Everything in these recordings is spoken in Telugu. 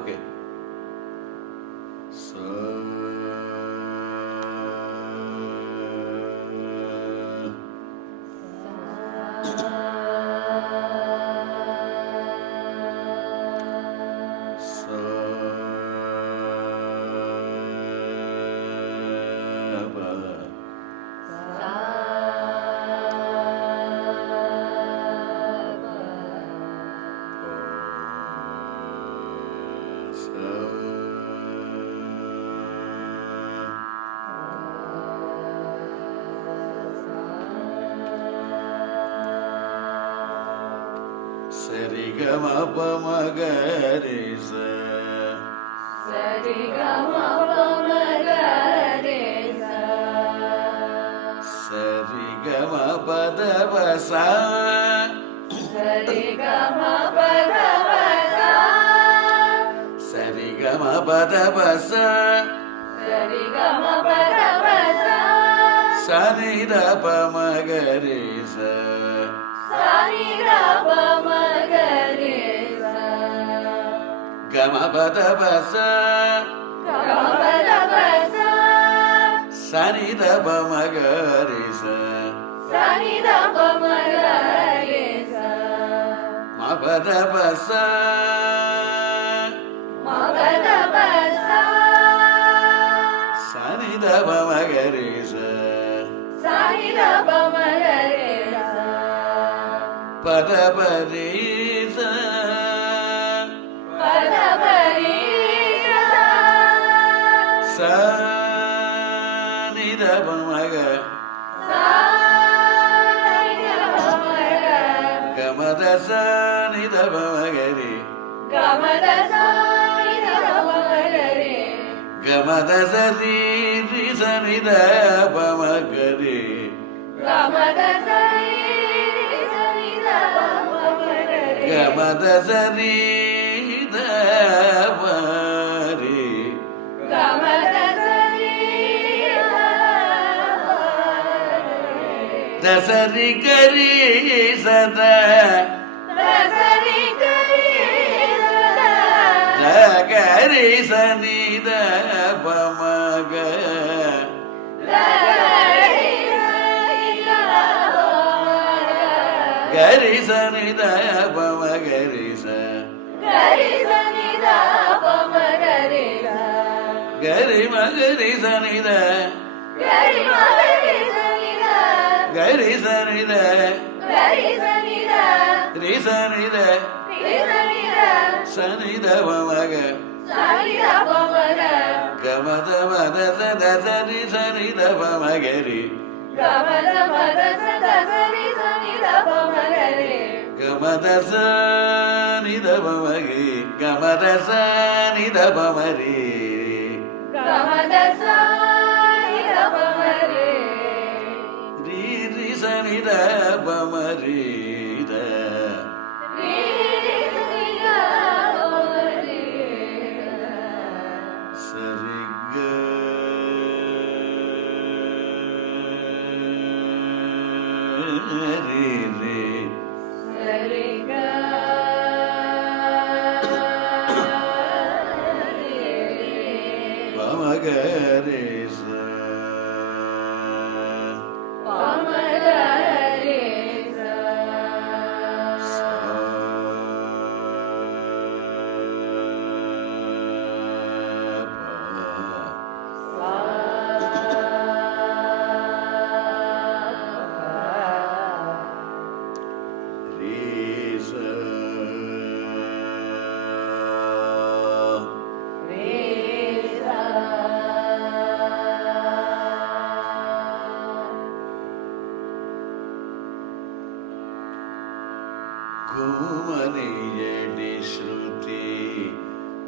Okay. Sarigama-pa-ma-ga-re-sa. Sarigama-pa-ma-ga-re-sa. Sarigama-pa-da-pa-sa. Sarigama-pa-da-pa-sa. Sarigama-pa-da-pa-sa. Sarigama-pa-da-pa-sa. Sa-ni-da-pa-ma-ga-re-sa. Sa-ni-da-pa-ma-ga-re-sa. Gama-pa-da-pa-sa. Gama-pa-da-pa-sa. Sa-ni-da-pa-ma-ga-re-sa. Sa-ni-da-pa-ma-ga-re-sa. Ma-pa-da-pa-sa. Ma-pa-da-pa-sa. Sa-ni-da-pa-ma-ga-re-sa. Sa-ni-da-pa-ma-ga-re-sa. Pa-da-pa-re-sa. Pa-da-pa-re-sa. Sa-ni-da-pa-ma-ga. Sa-ni-da-pa-ma-ga. Gama-da-sa-ni-da-pa-ma-ga-re. Gama-da-sa-ni-da-pa-ma-ga-re. Gama-da-sa-ri-ri-sa-ni-da-pa-ma-ga-re. Gama-da-sa-ni-da-pa-ma-ga-re. Gama-da-sa-ri-da-pa-re. Gama-da-sa-ni-da-pa-ma-ga-re. Da-sa-ri-ga-ri-sa-da. Da-sa-ri-ga-ri-sa-da. Da-ga-ri-sa-ni-da-pa-ma-ga. Da-ga-ri-sa-ni-da-pa-ma-ga. Ga-ri-sa-ni-da-pa-ma-ga-ri-sa. Ga-ri-sa-ni-da-pa-ma-ga-re-sa. Ga-ri-ma-ga-ri-sa-ni-da. Ga-ri-ma-ga-ri-sa-ni-da. Ga-ri-sa-ni-da. Ga-ri-sa-ni-da. Ri-sa-ni-da. Ri-sa-ni-da. Sa-ni-da-pa-ma-ga. Sa-ni-da-pa-ma-ga. Ga-ma-da-ma-da-sa-da-sa-ri-sa-ni-da-pa-ma-ga-ri. Ga-ma-da-ma-da-sa-da-sa-ri-sa-ni-da-pa-ma-ga-re. Ga-ma-da-sa-ni-da-pa-ma-gi. Ga-ma-da-sa-ni-da-pa-ma-ri. Ga-ma-da-sa-ni-da-pa-ma-re. Ri-ri-sa-ni-da-pa-ma-ri-da. Ri-sa-ni-da-pa-ma-re. Sa-ri-ga. Ri-ri. Sa-ri-ga. Ri-ri. Pa-ma-ga-ri-sa. Pa-ma-ga-re-sa.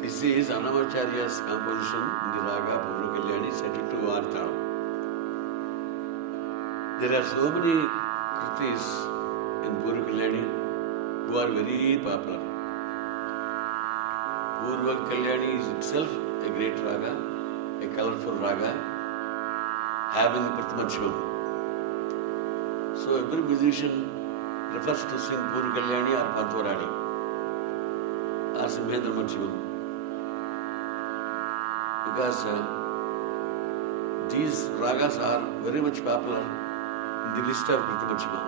This is Annamacharya's composition in the Raga Purva Kalyani set to Vartha. There are so many kritis in Purva Kalyani who are very popular. Purva Kalyani is itself a great raga, a colorful raga, having Prathamachivam. So every musician prefers to sing Purva Kalyani or Pantvarani or Simhendra Machivam. because these ragas are very much popular in the list of Krithimanchima.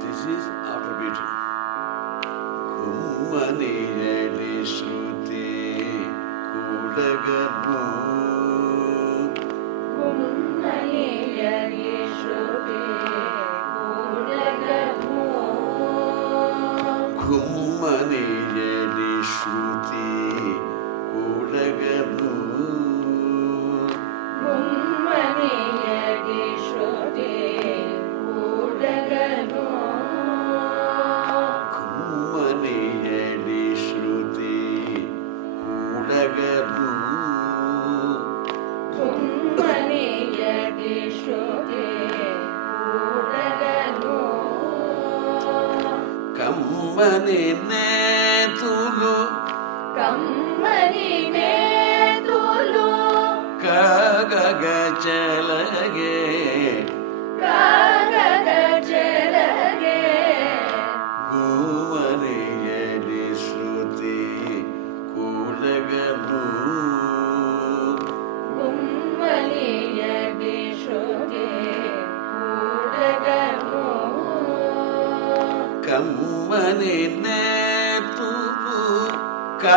This is after beating. Kummaniyali shruti kudagamu. Kummaniyali shruti kudagamu. Kummaniyali shruti kudagamu. Kummaniyali shruti kudagamu. Kummaniyali shruti kudagamu.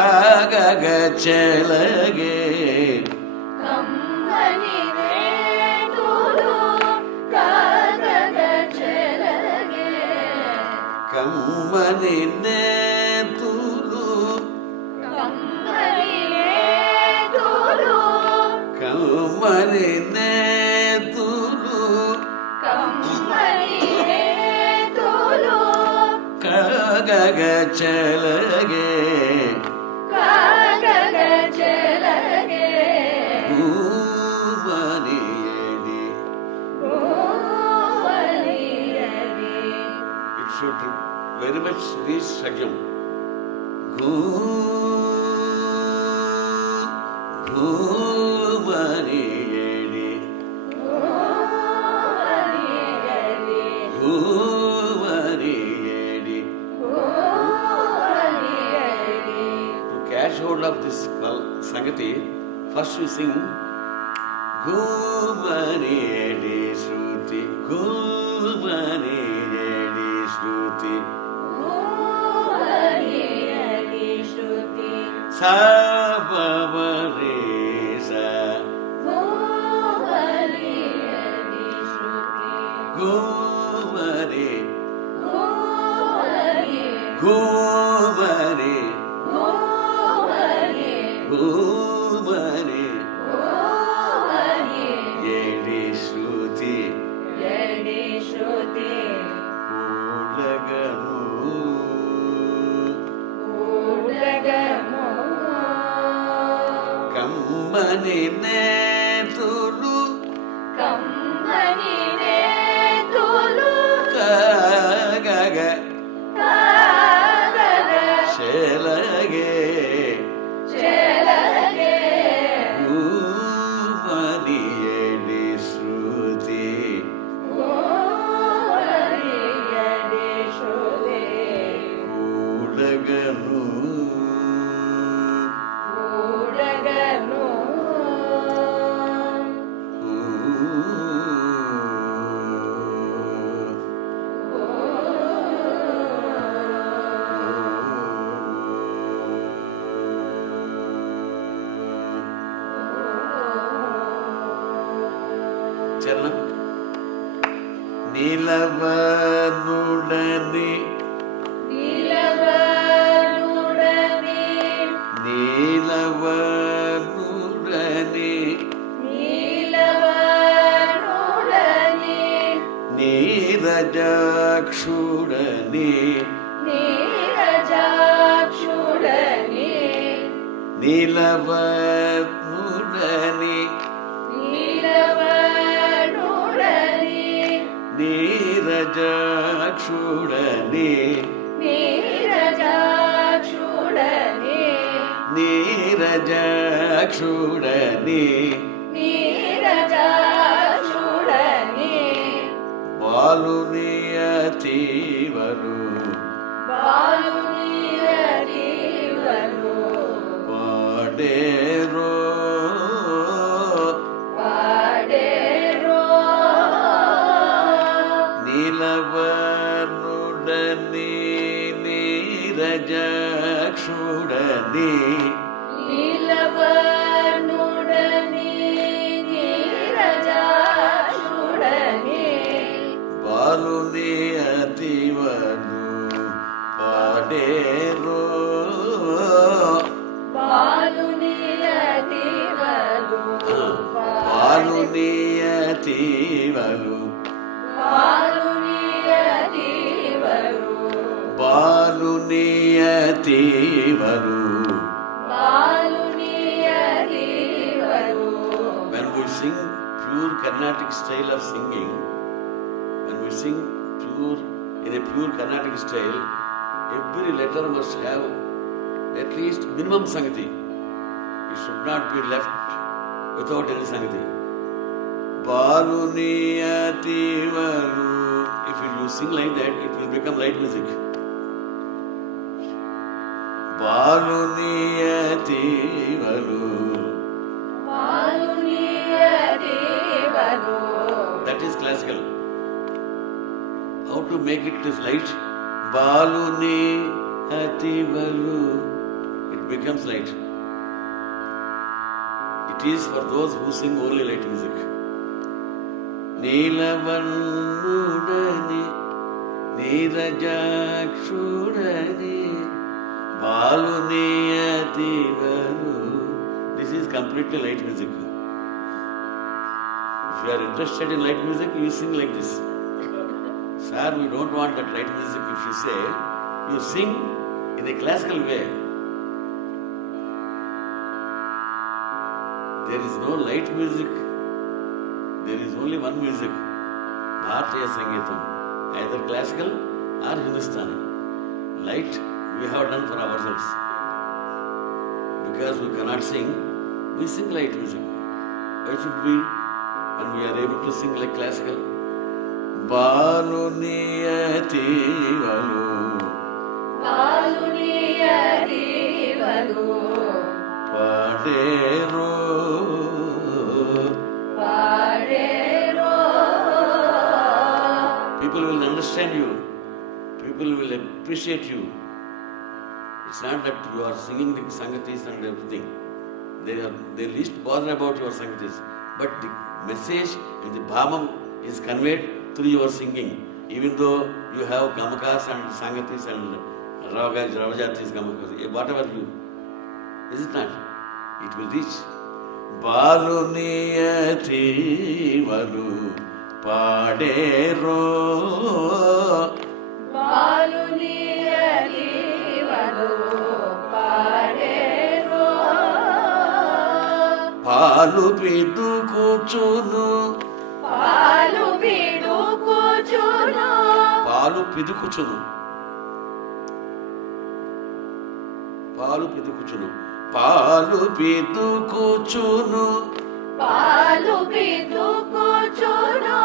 ಕಾಗಗ ಚೆಲಗೆ ಕಮ್ಮನಿ ನೇತುಲು ಕಾಗಗ ಚೆಲಗೆ ಕಮ್ಮನಿ ನೇತುಲು ಕಮ್ಮನಿ ನೇತುಲು ಕಮ್ಮನಿ ನೇತುಲು ಕಮ್ಮನಿ ನೇತುಲು ಕಾಗಗ ಚೆಲಗೆ ಕಾಗಗ ಚೆಲಗೆ ಭೂಮನಿಯಡಿ. ಭೂಮನಿಯಡಿ. It should very much reach Sajam. భూమనియడి. భూమనియడి. భూమనియడి. భూమనియడి. To catch hold of this Sangati, first we sing Gumaniedi Shruti, Gumaniedi Shruti, భూమనియడి Shruti. Sabavaresa, భూమనియడి Shruti. Gumani, భూమని. Gumani, భూమని. Gumani, భూమని. Edi Shruti, ఎడి Shruti. Udaganu. ఊడగము. కమ్మని నేతులు కమ్మని నేతులు కాగగ కాగగ చెలగే చెలగే భూమనియడి శృతి భూమనియడి శృతి. కూడగను ఊడగను. చరణం నీలవనుడని నీలవనుడని నీలవనుడని నీలవనుడని నీరజాక్షుడని నీరజాక్షుడని నీలవనుడని నీలవనుడని నీరజాక్షుడని నీరజాక్షుడని నీరజాక్షుడని నీరజాక్షుడని బాలుని అతీవను బాలునియదివను పాడేరో పాడేరో నీలవనుడని నీరజాక్షుడని నీలవనుడని నీరజాక్షుడని బాలుని అతీవను పాడేరో బాలునియదివను బాలునియతీవలు బాలునియదివను బాలునియతీవలు బాలునియదివను. When we sing pure Carnatic style of singing, when we sing pure in a pure Carnatic style, every letter must have at least minimum Sangati. It should not be left without any Sangati. Baluniyativalu. If you sing like that, it will become light music. Baluniyativalu. బాలునియదివను. That is classical. How to make it this light? Baluni ativalu. it becomes light. It is for those who sing only light music. Neelavannudani, Neerajakshudani, Baluniyativalu. This is completely light music. If you are interested in light music, you sing like this. Sir, we don't want that light music. If you say, you sing in a classical way. There is no light music. There is only one music, Bharatiya Sangeetam, either classical or Hindustani. Light we have done for ourselves. Because we cannot sing, we sing light music. Why should we, when we are able to sing like classical? Baluniyati valu, Baluniyativalu, Padero. Padero. People will understand you. People will appreciate you. It's not that you are singing the sangatis and everything. They least bother about your sangatis. But the message and the bhavam is conveyed through your singing. Even though you have gamakas and sangatis and ravajatis, gamakas, whatever you, is it not? It will reach. Baluniyati valu padero, Baluniyativalu, Padero. Palu pidukuchunu, Palu pidukuchunu, Palu pidukuchunu, Palu pidukuchunu, Palu pidukuchunu, Palu pidukuchunu,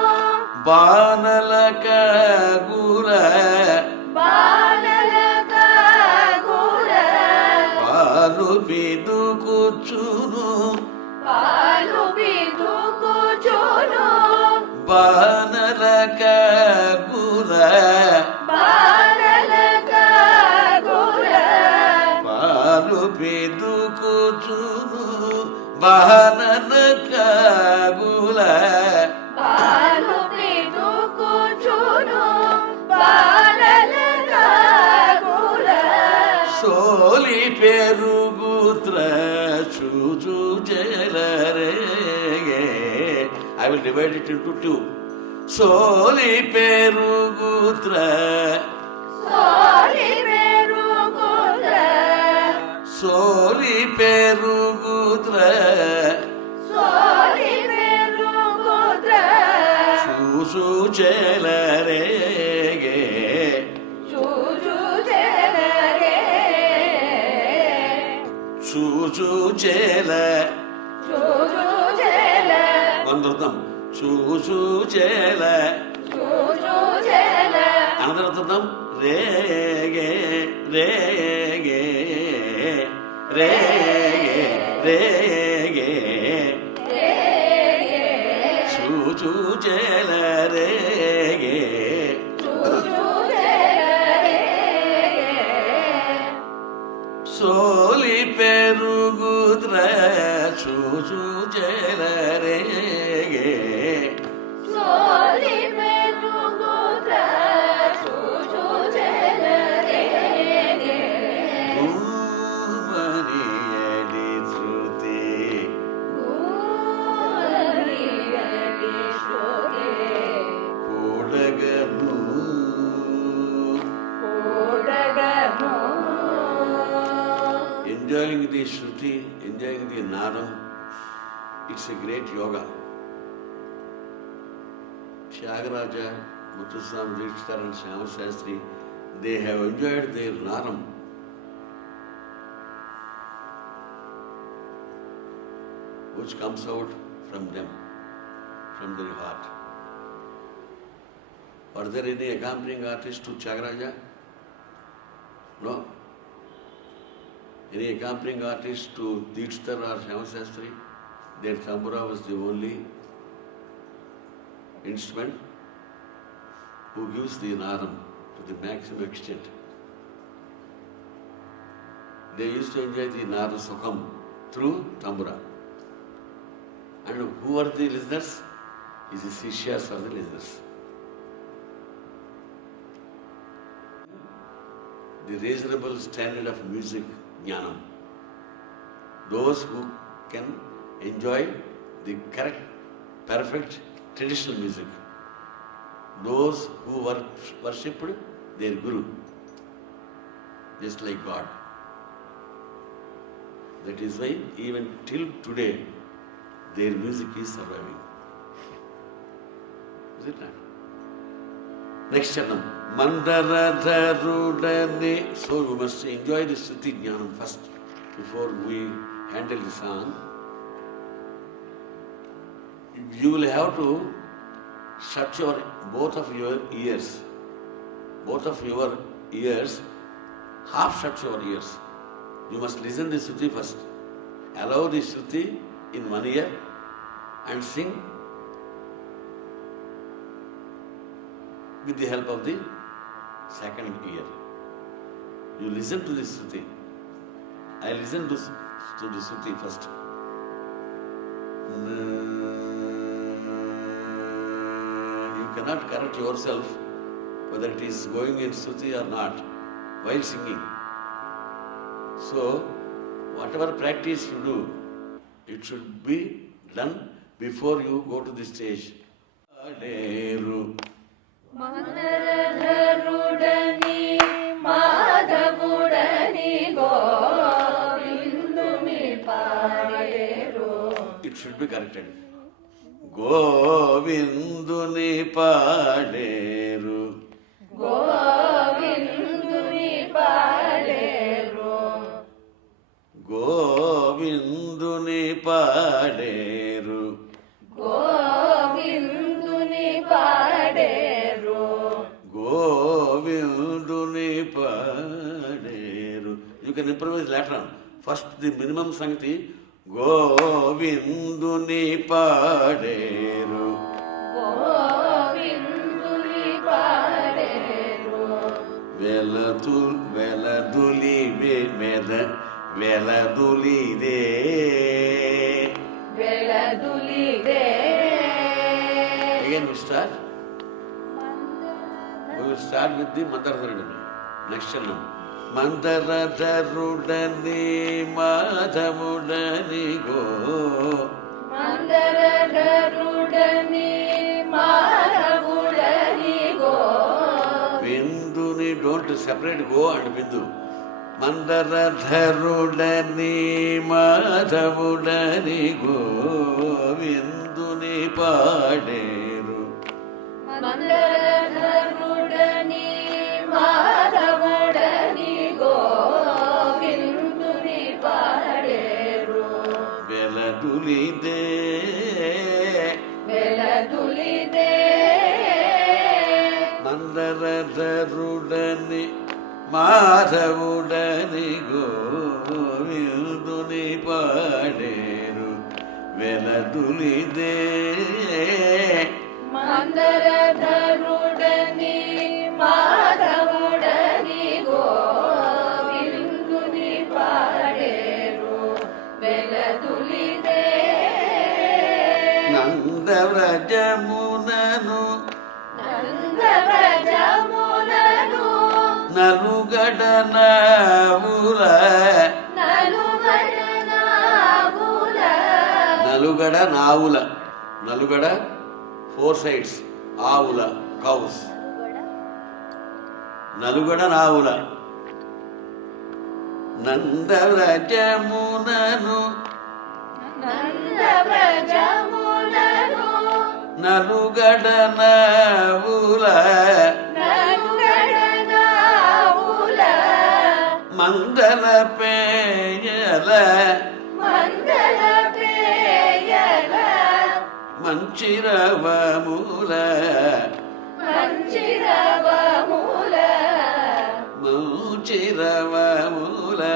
Banalaka gura, Banalaka gura, Palu pidukuchunu, Palu pidukuchunu, Banalaka gura, Banalaka gura, Palu pidukuchunu, Banalaka gura. Palu pidukuchunu, Banalaka gura. Soli perugutra chuchu jelare. I will divide it into two. Soli perugutra, Soli perugutra, Soli perugutra, Soli perugutra, chuchu jelare. Chuchu chelare, Chuchu jela. Chuchu chela, One rhythm. Chuchu jela. Chuchu chela, Another rhythm. Re ge, re ge, re ge, re ge. Chuchu jela re ge. Chuchu chelare, Soli perugutra chuchu jela re ge. Soli perugutra, Chuchu chelare. Umaniyali shruti Umaniyali shruti, kodaganu Kodaganu. enjoying the shruti, enjoying the nadam, it's a great yoga. Tyagaraja, Muthuswami Dikshithar and Shyama Shastri, they have enjoyed their nadam. Which comes out from them, from their heart. Are there any accompanying artists to Tyagaraja? No. Any accompanying artist to Dikshithar or Shyama Shastri? Their tambura was the only instrument who gives the nadam to the maximum extent. they used to enjoy the Nada Sukham through Tambura. And who are the listeners? Is the Sishyas are the listeners. The reasonable standard of music, Jnanam. Those who can enjoy the correct, perfect traditional music. Those who worshipped their Guru, just like God. That is why even till today, their music is surviving. Is it not? Next channel. Mandara Dharudane. So you must enjoy the Shruti Jnanam first before we handle the song. You will have to shut both of your ears. Both of your ears, half shut your ears. You must listen the Shruti first. Allow the Shruti in one ear and sing with the help of the second ear. You listen to the Shruti. I listen to the Shruti first. You cannot correct yourself whether it is going in Shruti or not while singing. So, whatever practice you do, it should be done before you go to the stage. Mandaradharudani Madhavudani Govindumi Paderu. It should be corrected. Govinduni Paderu. Govindumi Paderu. Govinduni Paderu. Govinduni Paderu. Govinduni Paderu. You can improvise later on. First, the minimum sangati. Govinduni Paderu. Govinduni Paderu. Veladuli Veladuli de. Veladuli de. Again we start. We will start with the Mandaradharudani. Next channel. Mandaradharudani Madhavudani go. Mandaradharudani Madhavudani go. Binduni, don't separate go and Bindu. Mandaradharudani Madhavudani go. Binduni Paderu. Mandaradharudani Madhavudani Govinduni Paderu. Veladuli de. Veladuli de. Mandaradharudani Madhavudani Govinduni Paderu. Veladuli de. Mandaradharudani Madhavudani Govinduni Paderu. Veladuli de. Nandavrajamunanu Nandabrajamunanu Nalugada Navula. Nalugada Navula. Nalugada, 4 sides. Avula, cows. Nalugada Navula. Nandavrajamunanu Nandabrajamunanu Nalugada Navula. Nalugada Navula. Mandala Peyala. Mandala Peyala. Manchiravamula. Manchiravamula. Manchiravamula.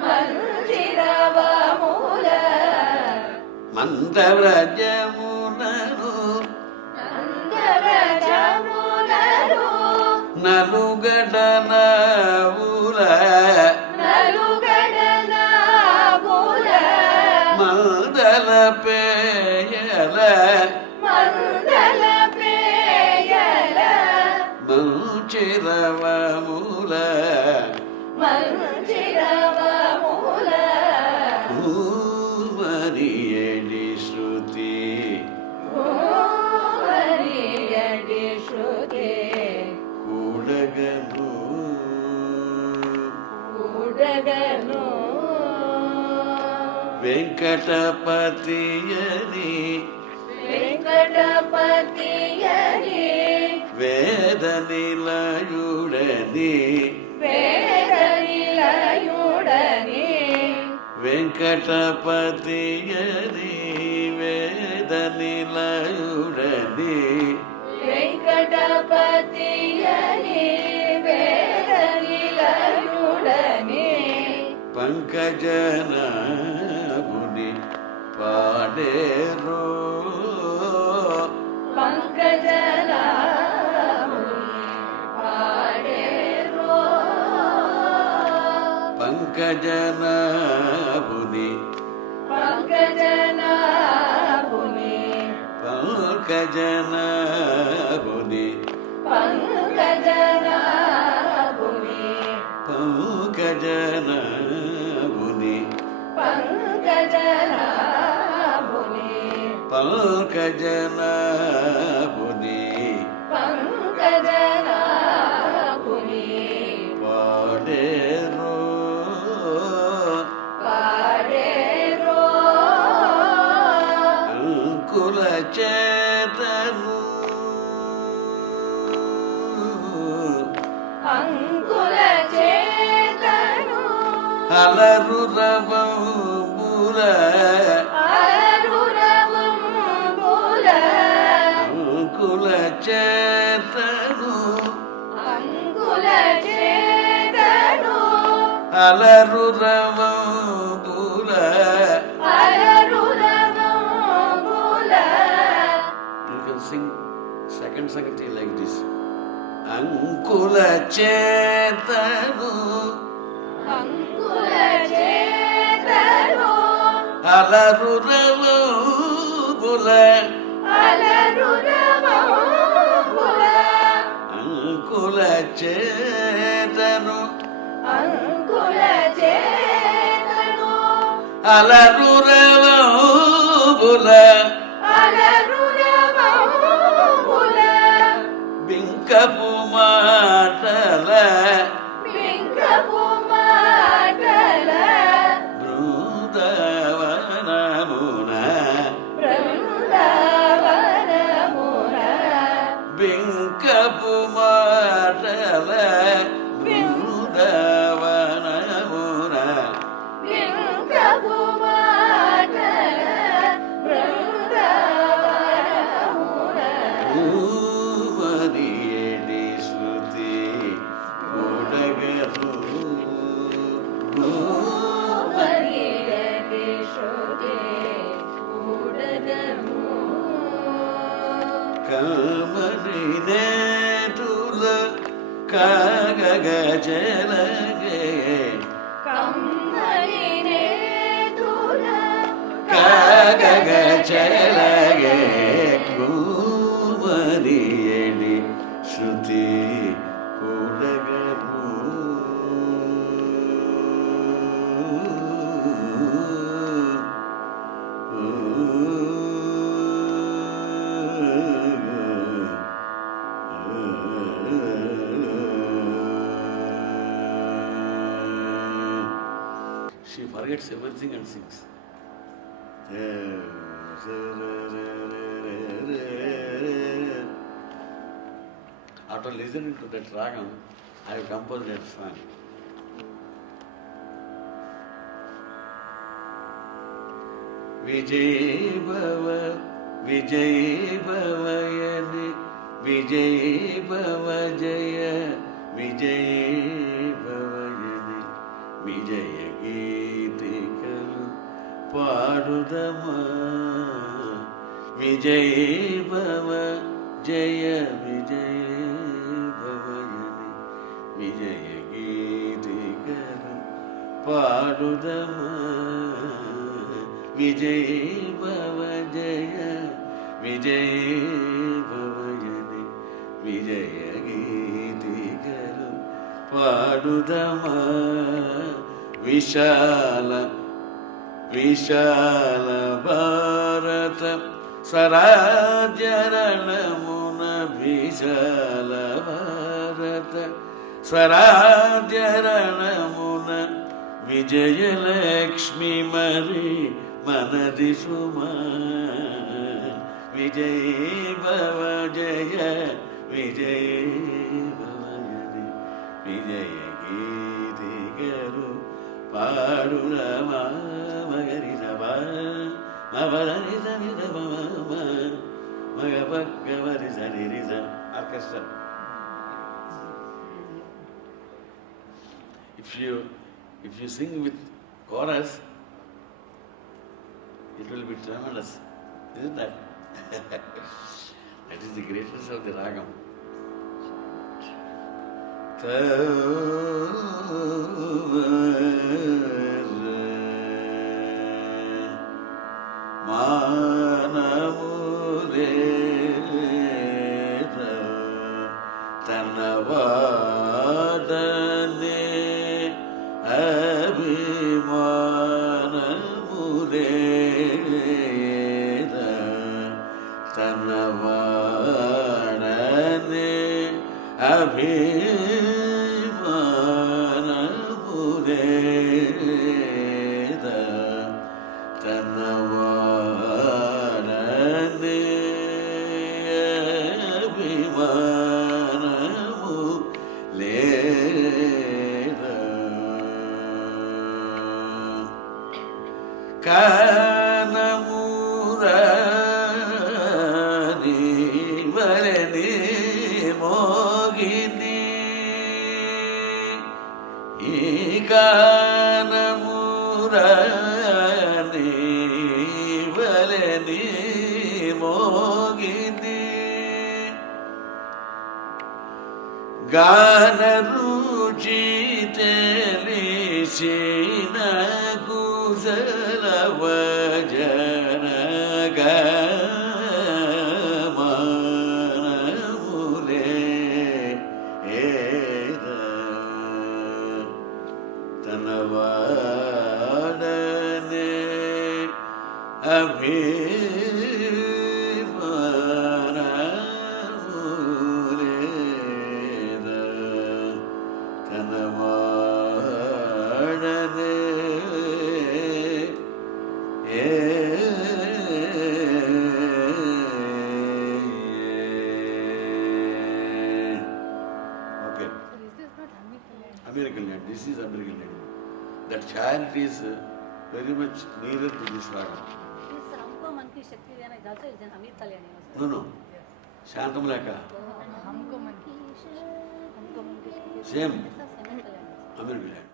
Manchiravamula. Mandavrajamunanu Nandabrajamunanu Nalugada Navula. Nalugada పేయల మంగళ పేయల మంచిరవముల మంచిరవముల పూమరియడి శృతి పూమరియడి శృతి కూడగను కూడగను వెంకటపతియని వెంకటపతియని వేద నిలయుడని వేద నిలయుడని వెంకటపతియని వేద నిలయుడని వెంకటపతియని వేద నిలయుడని పంకజనాభుని పాడేరో పంకజనాభుని పాడేరో పంకజనాభుని పంకజనాభుని పంకజనాభుని పంకజనాభుని పంకజనాభుని పంకజనాభుని పంకజనాభుని పంకజనాభుని పాడేరో పాడేరో అంకుల చేతను అంకుల చేతను అలరు రవముల అరురవంబుల అంకుల చేతను అంకుల చేతను అలరు రవముల అరురవంబుల You can sing second Sankati like this. అంకుల చేతను అంకుల చేతను అలరు రవముల అలరురవంబుల అంకుల చేతను అంకుల చేతను అలరు రవముల అలరురవంబుల బింకపు మాటల బింకపు మాటల బృందావనమున బృందావనమున బింకపు మాటల బృందావనమున బింకపు మాటల బృందావనమున పూమరియడి శృతి కూడగను మరియడి శృతి కూడగను కమని నేతుల కాగగ చెలగే కమ్మని నేతుల కాగగ చెలగే పూమరియడి శృతి కూడగను She forgets everything and sings. After listening to that ragam, I have composed that song. Vijay Bhava, Vijay Bhavayani, Vijay Bhava Jaya, Vijay Bhavayani, Vijaya Geetikalu, Padudama, Vijay Bhava Jaya, Vijay Bhavayani, Vijaya Geetikalu, Padudama, విజయ భవ జయ విజయ భవ జని విజయ గీతికలు పాడుదమా విశాల విశాల భారత స్వరాజ్యరణమున విశాల భారత స్వరాజ్యరణమున విజయలక్ష్మి మరి మనది సుమా విజయ భవ జయ విజయ భవ జయ విజయ గీతికలు పాడురమా మగరి సభా మవరి సని మగ పక్క మరి సని రిజ orchestra. If you sing with chorus, it will be tremendous, isn't that? That is the greatness of the ragam. మానమురే తనవాడనే అభిమానమురే తనవాడనే అభిమానమురే తనవాడనే అభిమానము లేదా కానమురాని వరని మోగిని ఈ కానమురాని వరని మోగిని గాన రుచి తెలిసిన కుశల వజన గమనములే తనవాడనే అభిమానములే తనవాడనే Okay. American land. This is American land. That chant is very much nearer to this ragam. हमको मन की शक्ति देना ज्यादा से हमीर कल्याण है No, no. Shantam Leka. हमको मन की शक्ति Same. ऐसा हमीर कल्याण American land.